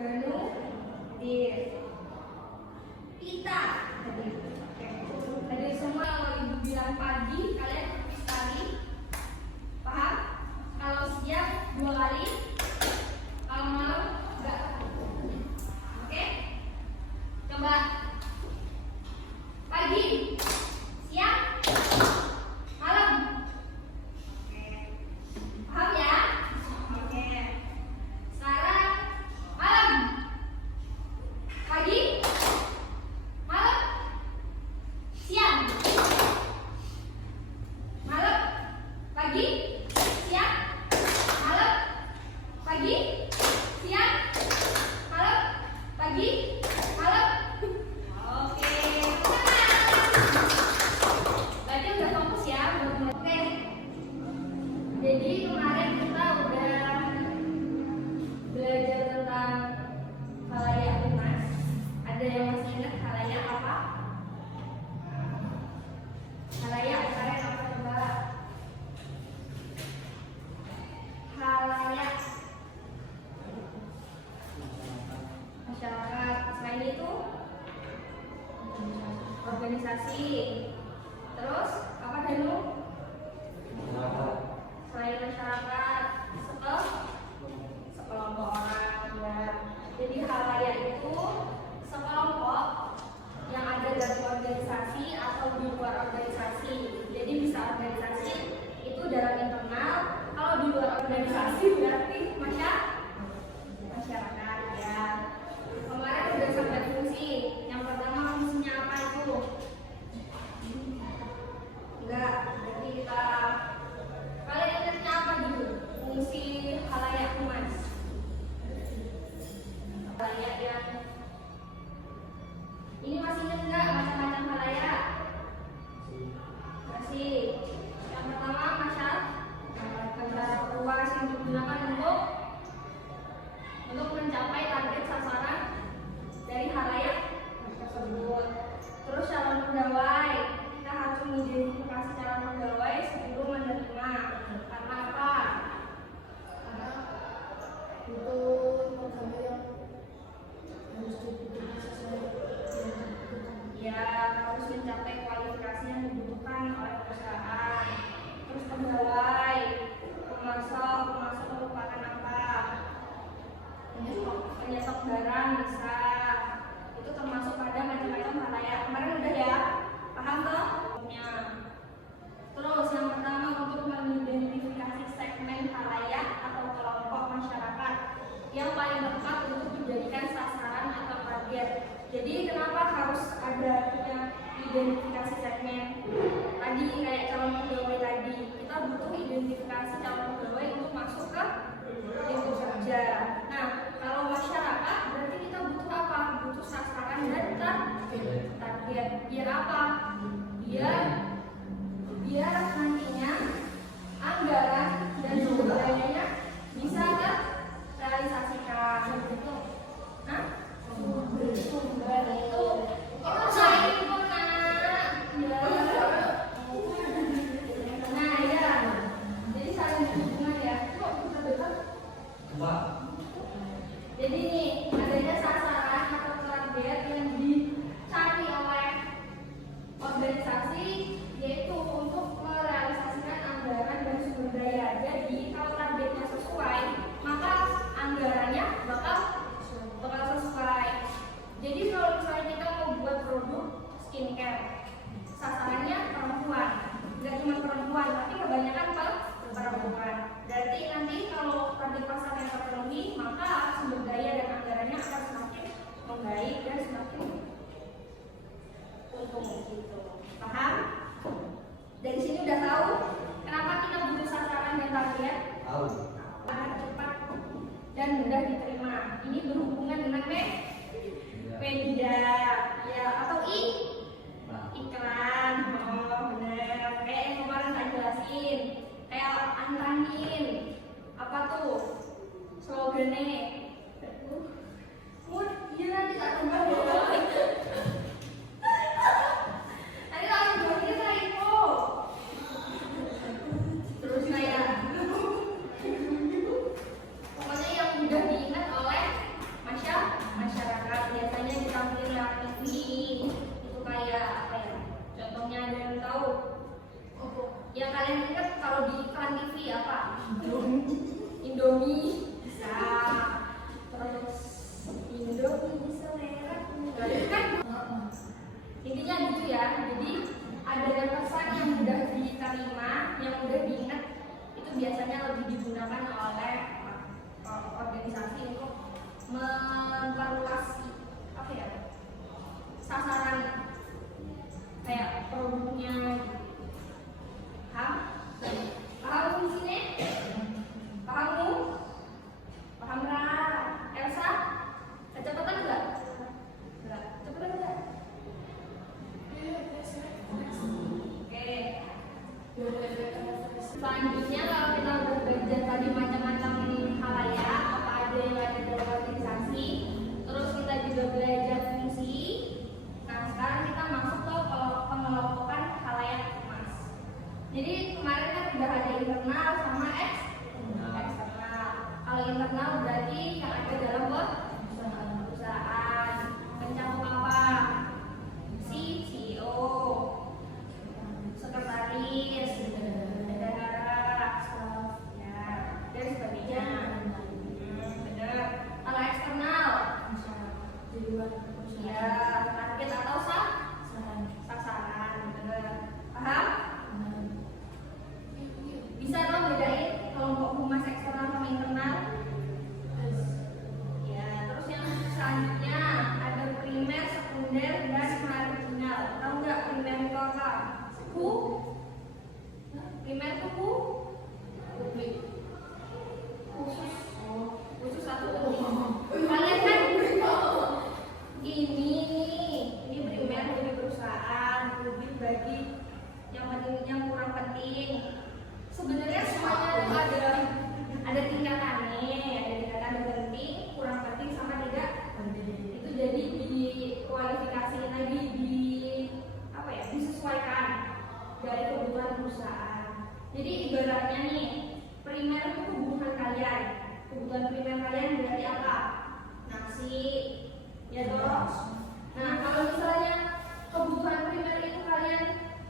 Ganudir, pita. Tadi semua kalau ibu bilang pagi kalian sekali, paham? Kalau siang 2 kali, kalau malam enggak. Oke? Coba pagi, siang, malam. Oke. Paham ya? Oke. Sekarang malam. Pagi, malam, siang, malam, pagi, siang, malam, pagi, siang, malam, pagi, malam. Oke, berarti udah fokus ya. Oke, jadi kemarin kita udah belajar tentang khalayak lunas. Ada yang masih ingat khalayak apa? Khalayak kalian apa coba? Khalayak masyarakat. Selain itu organisasi. Terus apa Danu? Selain masyarakat, sekelompok orang ya. Jadi khalayak itu sekelompok yang ada dalam organisasi atau di luar organisasi. Jadi bisa organisasi itu dalam internal, kalau di luar organisasi berarti masyarakat ya. Kemarin udah sampai fungsi. Yang pertama fungsinya apa itu? Enggak, berarti kita kalian ingatnya apa dulu? Fungsi khalayak lunas. Khalayak yang ini masih ingat nggak macam-macam khalayak? Masih. Yang pertama masyarakat luas yang digunakan untuk mencapai target sasaran dari khalayak tersebut. Terus calon pegawai, kita harus mengidentifikasi calon pegawai sebelum menerima. Karena apa? Karena itu pegawai yang harus dibutuhkan sesuai ya, harus mencapai kualifikasi yang dibutuhkan oleh perusahaan. Terus pegawai, pemasok merupakan apa? Penyesok barang bisa. Itu termasuk pada macam-macam khalayak. Kemarin udah ya, paham toh? Terus yang pertama untuk mengidentifikasi segmen khalayak atau kelompok masyarakat yang paling tepat untuk dijadikan sasaran atau target. Jadi kenapa harus ada identifikasi segmen? Tadi kayak calon pegawai tadi, kita butuh identifikasi calon pegawai untuk masuk ke itu kerja. Nah, kalau masyarakat berarti kita butuh apa? Butuh sasaran dan target. Biar apa? Biar nantinya anggaran dan sumber dayanya bisa terrealisasikan. Nah, sumber itu lain kok nah ya, jadi saling berhubungan ya. Kok bisa dekat? Jadi nih adanya sasaran atau target yang dicari oleh organisasi, yaitu untuk merealisasikan anggaran dan sumber daya. Jadi kalau targetnya sesuai, maka anggarannya bakal sesuai. Jadi kalau misalnya kita mau buat produk skincare, sasarannya perempuan, nggak cuma perempuan, tapi kebanyakan perempuan. Berarti nanti kalau target pasarnya terpenuhi, maka sumber daya dan anggarannya akan semakin membaik dan semakin untung gitu. Paham? Dari sini udah tahu kenapa kita butuh sasaran dan target? Tahu. Cepat dan mudah diterima. Ini berhubungan dengan media ya atau iklan. Oh benar. Kayak yang kemarin saya jelasin. Kayak antangin apa tuh slogannya? Iya nanti tak tambah ya. Nanti langsung jawabnya saya info. Terus saya pokoknya yang mudah diingat oleh masyarakat. Ya toh. Nah, kalau misalnya kebutuhan primer itu kalian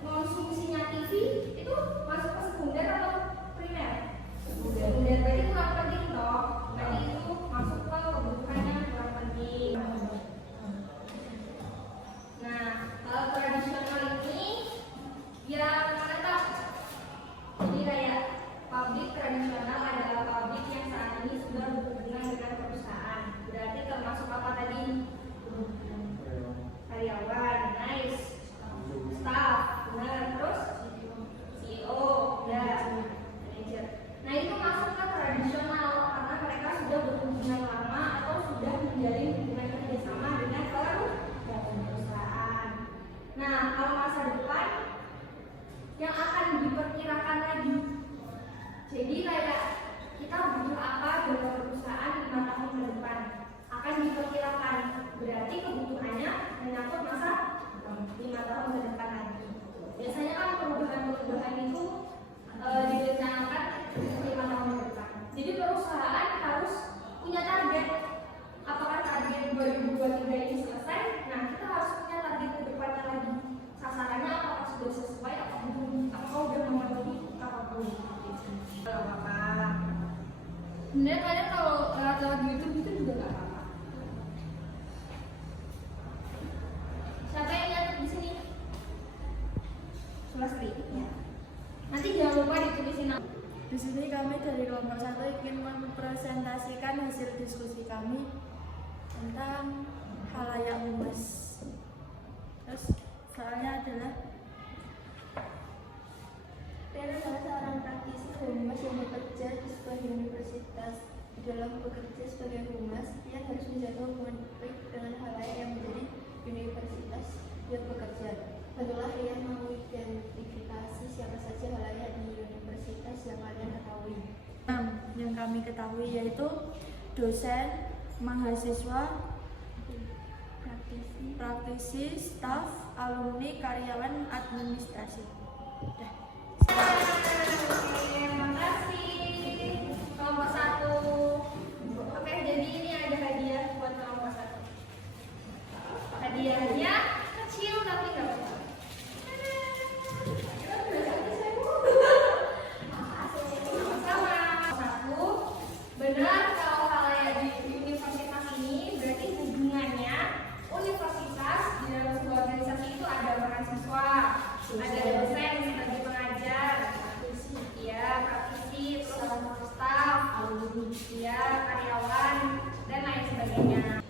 konsumsinya TV, itu masuk ke sekunder atau primer? Sekunder. Berarti kurang penting toh. Berarti itu masuk ke kebutuhan yang kurang penting. Nah, kalau tradisional ini yang mana tahu? Jadi kayak pabrik tradisional adalah pabrik yang saat ini sudah berhubungan dengan perusahaan. Berarti termasuk apa tadi? Karyawan, nice. Staff, benar. Terus CEO, ya, manager. Nah itu masuk ke tradisional karena mereka sudah berhubungan lama atau sudah menjalin hubungan kerjasama dengan perusahaan. Nah kalau masa depan yang akan diperkirakan lagi. Jadi kayak kita butuh apa dalam perusahaan 5 tahun ke depan akan diperkirakan. Berarti kebutuhannya menyangkut masa 5 tahun ke depan lagi. Biasanya kan perubahan itu direncanakan 5 tahun ke depan. Jadi perusahaan harus punya target. Apakah target 2023 ini selesai? Nah kita harus punya target ke depannya lagi. Sasarannya apakah sudah sesuai atau belum? Apakah sudah memenuhi atau belum? Kalau apa? Sebenarnya kadang kalau lewat YouTube itu juga nggak apa-apa. Siapa yang lihat di sini? Sulastri. Ya. Nanti jangan lupa ditulisin. Di sini kami dari kelompok 1 ingin mempresentasikan hasil diskusi kami tentang halayak humas. Terus soalnya adalah Rena adalah seorang praktisi humas yang bekerja di sebuah universitas. Di dalam bekerja sebagai humas, ia harus menjaga hubungan baik dengan halayak yang menjadi universitas yang bekerja. Tentulah ia mengidentifikasi siapa saja halayak di universitas yang kalian ketahui. yang kami ketahui yaitu dosen, mahasiswa, praktisi, staf, alumni, karyawan, administrasi. Udah. Terima kasih kelompok 1. Oke, jadi ini ada hadiah buat kelompok 1. Hadiahnya kecil tapi nggak apa-apa. Sama. 1. Benar kalau halayak di universitas ini berarti hubungannya universitas di dalam sebuah organisasi itu ada mahasiswa, ada dosen sebagai pengajar, ya praktisi, staf, ya karyawan dan lain sebagainya.